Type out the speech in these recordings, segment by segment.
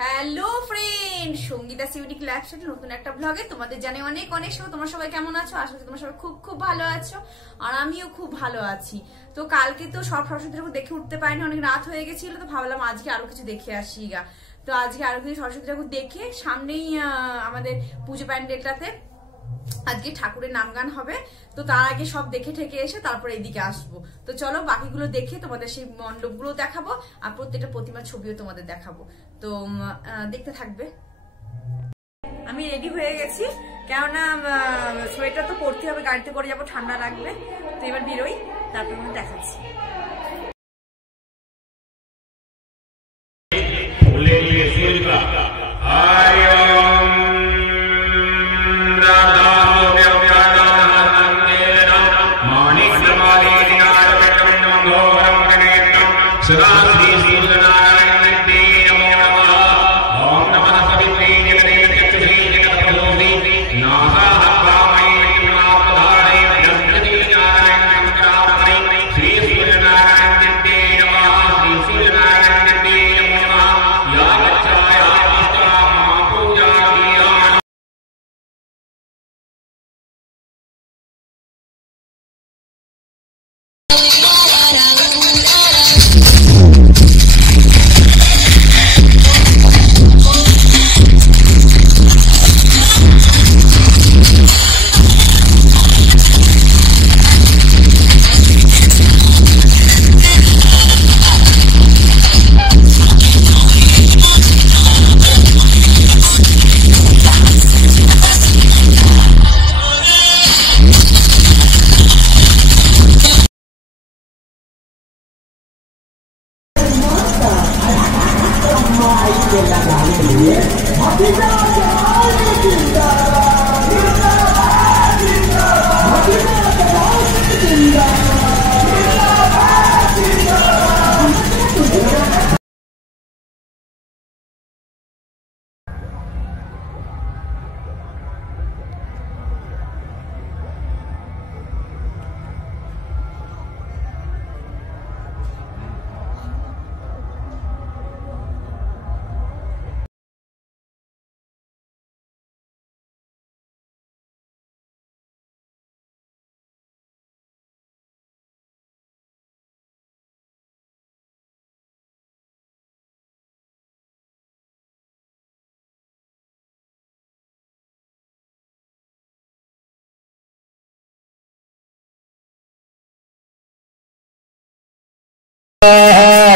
Hello friend, Sangeeta সিউটি ক্লাবসের নতুন একটা ব্লগে তোমাদের জানাই অনেক অনেক স্বাগত। তোমরা সবাই কেমন আছো? আশা করি তোমরা সবাই খুব খুব ভালো আছো, আর আমিও খুব ভালো আছি। তো কালকে তো সব সরস্বতী ঠাকুর দেখে উঠতে পারিনি, অনেক রাত হয়ে গেছিল, তো ভাবলাম আজকে আরো কিছু দেখে আসি গা। তো আজকে আরো কিছু সরস্বতী ঠাকুর দেখে সামনেই আমাদের পুজো প্যান্ডেলটাতে আজকে ঠাকুরের নাম গান হবে, তো তার আগে সব দেখে ঠেকে এসে তারপর এইদিকে আসবো। তো চলো বাকিগুলো দেখে তোমাদের সেই মণ্ডপগুলো দেখাবো, আর প্রত্যেকটা প্রতিমার ছবিও তোমাদের দেখাবো। তো দেখতে থাকবে। আমি রেডি হয়ে গেছি, কেননা সোয়েটার তো পরতে হবে, গাড়িতে করে যাবো, ঠান্ডা লাগবে। তো এবার বেরোই, তারপর আমি দেখাচ্ছি।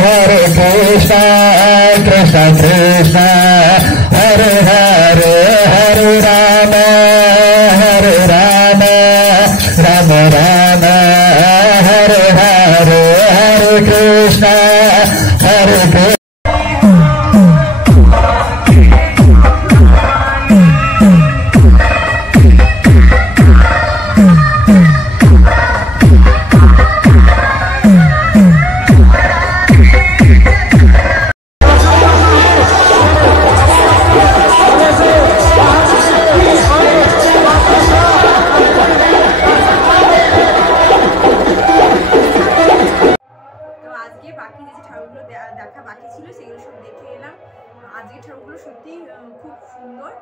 Hare Krishna, Krishna Krishna, Hare Hare, Hare Rama, Hare Rama, Rama Rama, Hare Hare, Hare Krishna, Hare Krishna. দেখা বাকি ছিল, সেগুলো সব দেখে এলাম। আজকে ঠাকুরগুলো সত্যি খুব সুন্দর,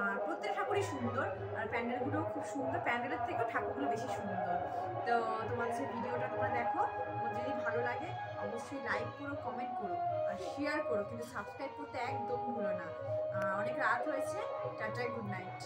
আর প্রত্যেক ঠাকুরই সুন্দর, আর প্যান্ডেলগুলোও খুব সুন্দর, প্যান্ডেলের থেকেও ঠাকুরগুলো বেশি সুন্দর। তো তোমাদের সেই ভিডিওটা তোমরা দেখো, যদি ভালো লাগে অবশ্যই লাইক করো, কমেন্ট করো আর শেয়ার করো, কিন্তু সাবস্ক্রাইব করতে একদম ভুলো না। অনেক রাত হয়েছে, টাটা, গুড নাইট।